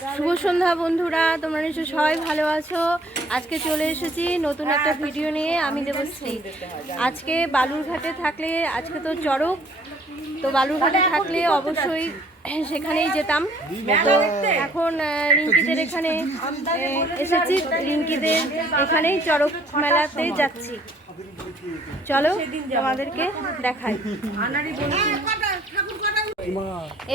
শুভ সন্ধ্যা বন্ধুরা, তোমরা নিশ্চয়ই সবাই ভালো আছো। আজকে চলে এসেছি নতুন একটা ভিডিও নিয়ে, আমি দেবশ্রী। আজকে বালুরঘাটে থাকলে, আজকে তো চড়ক, তো বালুরঘাটে থাকলে অবশ্যই সেখানেই যেতাম। তো এখন রিঙ্কিদের এখানে এসেছি। রিঙ্কিদের এখানেই চড়ক মেলাতে যাচ্ছি। চলো তোমাদেরকে দেখাই।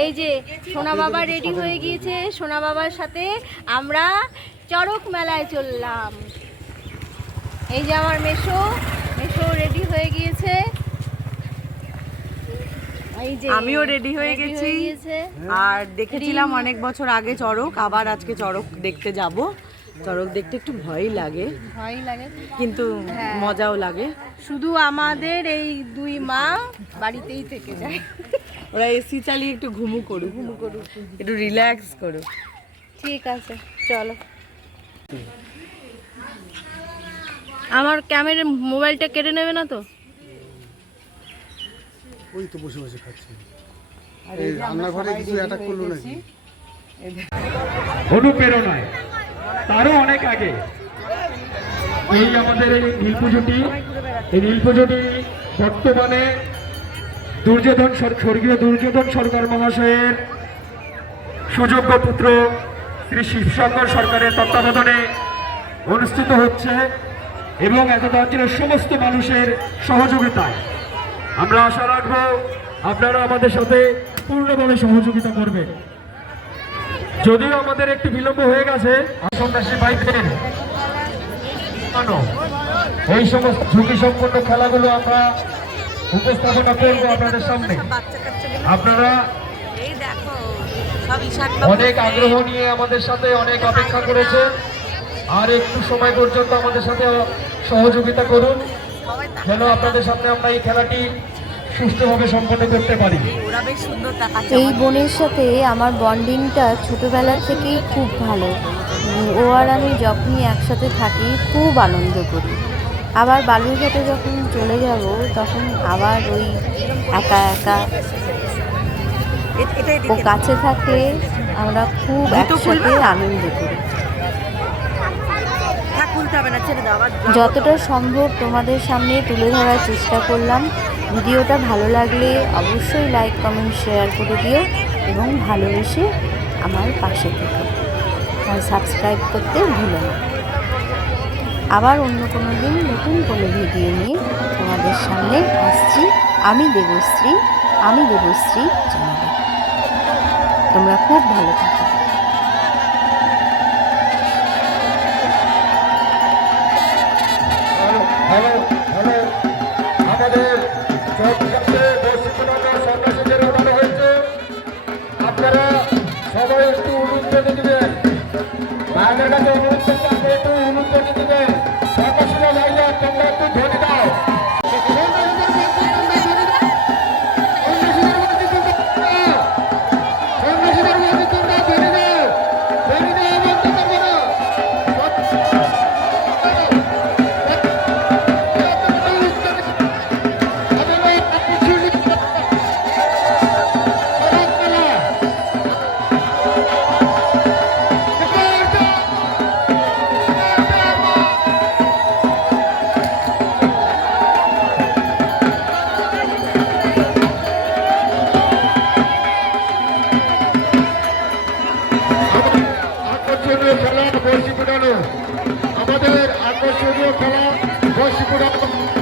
এই যে সোনা বাবা রেডি হয়ে গিয়েছে। সোনা বাবার সাথে আমরা চড়ক মেলায় চললাম। এই যে আমার মেশো মেশো রেডি হয়ে গিয়েছে। আমিও ready হয়ে গেছি। আর দেখেছিলাম অনেক বছর আগে চড়ক আবার আজকে চড়ক দেখতে যাব। চড়ক দেখতে একটু ভয়ই লাগে। ভয়ই লাগে। কিন্তু হ্যাঁ। মজাও লাগে। শুধু আমাদের এই দুই মা বাড়িতেই থেকে যায়। ওরা এসি চালিয়ে একটু ঘুমু করুক। ঘুমু করুক। একটু রিল্যাক্স করুক। ঠিক আছে চলো। আমার ক্যামেরা মোবাইলটা কেটে নেবে না তো? ওই তো বসে বসে খাচ্ছি। এই রান্নাঘরে কিছু অ্যাটাক করল নাকি? অনুপ্রেরণায় তারও অনেক আগে। এই আমাদের এই নীল পুজোটি এই নীল পুজোটি বর্তমানে দুর্যোধন স্বর্গীয় দুর্যোধন সরকার মহাশয়ের সুযোগ্য পুত্র শ্রী শিবশঙ্কর সরকারের তত্ত্বাবধানে অনুষ্ঠিত হচ্ছে এবং এতটা অঞ্চলের সমস্ত মানুষের সহযোগিতায় আমরা আশা রাখব আপনারা আমাদের সাথে পূর্ণভাবে সহযোগিতা করবেন যদিও আমাদের একটু বিলম্ব হয়ে গেছে? এই সমস্ত ঝুঁকি সম্পন্ন খেলাগুলো আমরা উপস্থাপনা করব আপনাদের সামনে। আপনারা এই দেখো সব ঈশান অনেক আগ্রহ নিয়ে আমাদের সাথে অনেক অপেক্ষা করেছে। আর একটু সময় পর্যন্ত আমাদের সাথে সহযোগিতা করুন। যেন আপনাদের সামনে আমরা এই খেলাটি সুষ্ঠুভাবে সম্পন্ন করতে পারি। এই বোনের সাথে আমার বন্ডিংটা ছোটোবেলা থেকেই খুব ভালো। ও আর আমি যখনই একসাথে থাকি খুব আনন্দ করি। আবার বালুরঘাটে যখন চলে যাব তখন আবার ওই একা একা ও কাছে থাকলে আমরা খুব একসাথে আনন্দ করি। যতটা সম্ভব তোমাদের সামনে তুলে ধরার চেষ্টা করলাম। ভিডিওটা ভালো লাগলে অবশ্যই লাইক কমেন্ট শেয়ার করে দিও এবং ভালোবেসে আমার পাশে থেকো। আর সাবস্ক্রাইব করতে ভুলো না। আবার অন্য কোনো দিন নতুন কোনো ভিডিও নিয়ে তোমাদের সামনে আসছি। আমি দেবশ্রী আমি দেবশ্রী চ্যানেলে তোমরা খুব ভালো থাকো। আমাদের বয়সী আমাদের আকর্ষণীয় খেলা ফুটানো